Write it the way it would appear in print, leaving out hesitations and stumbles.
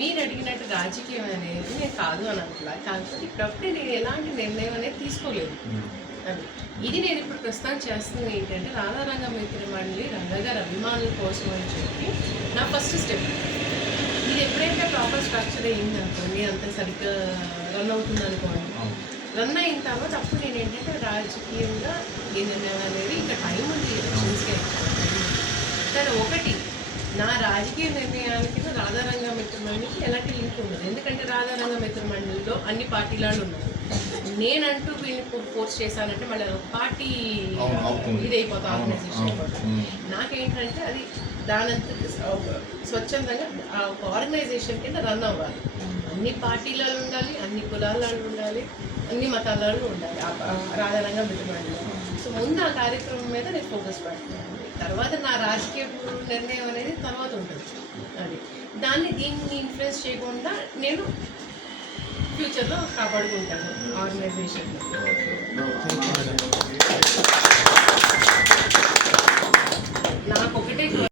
మీరు అడిగినట్టు రాజకీయం అనేది నేను కాదు అని అంటున్నా. కాకపోతే ఇప్పుడప్పుడే నేను ఎలాంటి నిర్ణయం అనేది తీసుకోలేదు. అది ఇది నేను ఇప్పుడు ప్రస్తుతం చేస్తుంది ఏంటంటే రాధారంగ మిత్ర మండలి రంగగారి అభిమానుల కోసం అని చెప్పి నా ఫస్ట్ స్టెప్. ఇది ఎప్పుడైతే ప్రాపర్ స్ట్రక్చర్ అయ్యింది అనుకోండి, అంత సరిగ్గా రన్ అవుతుంది అనుకోండి, రన్ అయిన తర్వాత అప్పుడు నేను ఏంటంటే రాజకీయంగా ఏ నిర్ణయం అనేది ఇంకా టైం ఉంది ఎలక్షన్స్కి. కానీ ఒకటి, నా రాజకీయ నిర్ణయానికి రాధారంగ మిత్ర మండలికి ఎలాంటి లింక్ ఉండదు. ఎందుకంటే రాధారంగ మిత్ర మండలిలో అన్ని పార్టీలు ఉన్నారు. నేనంటూ వీళ్ళని ఫోర్స్ చేశానంటే మళ్ళీ పార్టీ ఇదైపోతా, ఆర్గనైజేషన్ అయిపోతుంది. నాకేంటంటే అది దానంతటి స్వచ్ఛందంగా ఒక ఆర్గనైజేషన్ కింద రన్ అవ్వాలి. అన్ని పార్టీలలో ఉండాలి, అన్ని కులాలలో ఉండాలి, అన్ని మతాలలో ఉండాలి రాధారంగ మిత్ర మండలిలో. సో ముందు ఆ కార్యక్రమం మీద నేను ఫోకస్ పెడుతున్నాను. తర్వాత నా రాజకీయ నిర్ణయం అనేది తర్వాత ఉంటుంది. అది దీన్ని ఇన్ఫ్లుయెన్స్ చేయకుండా నేను ఫ్యూచర్లో కాపాడుకుంటాను ఆర్గనైజేషన్.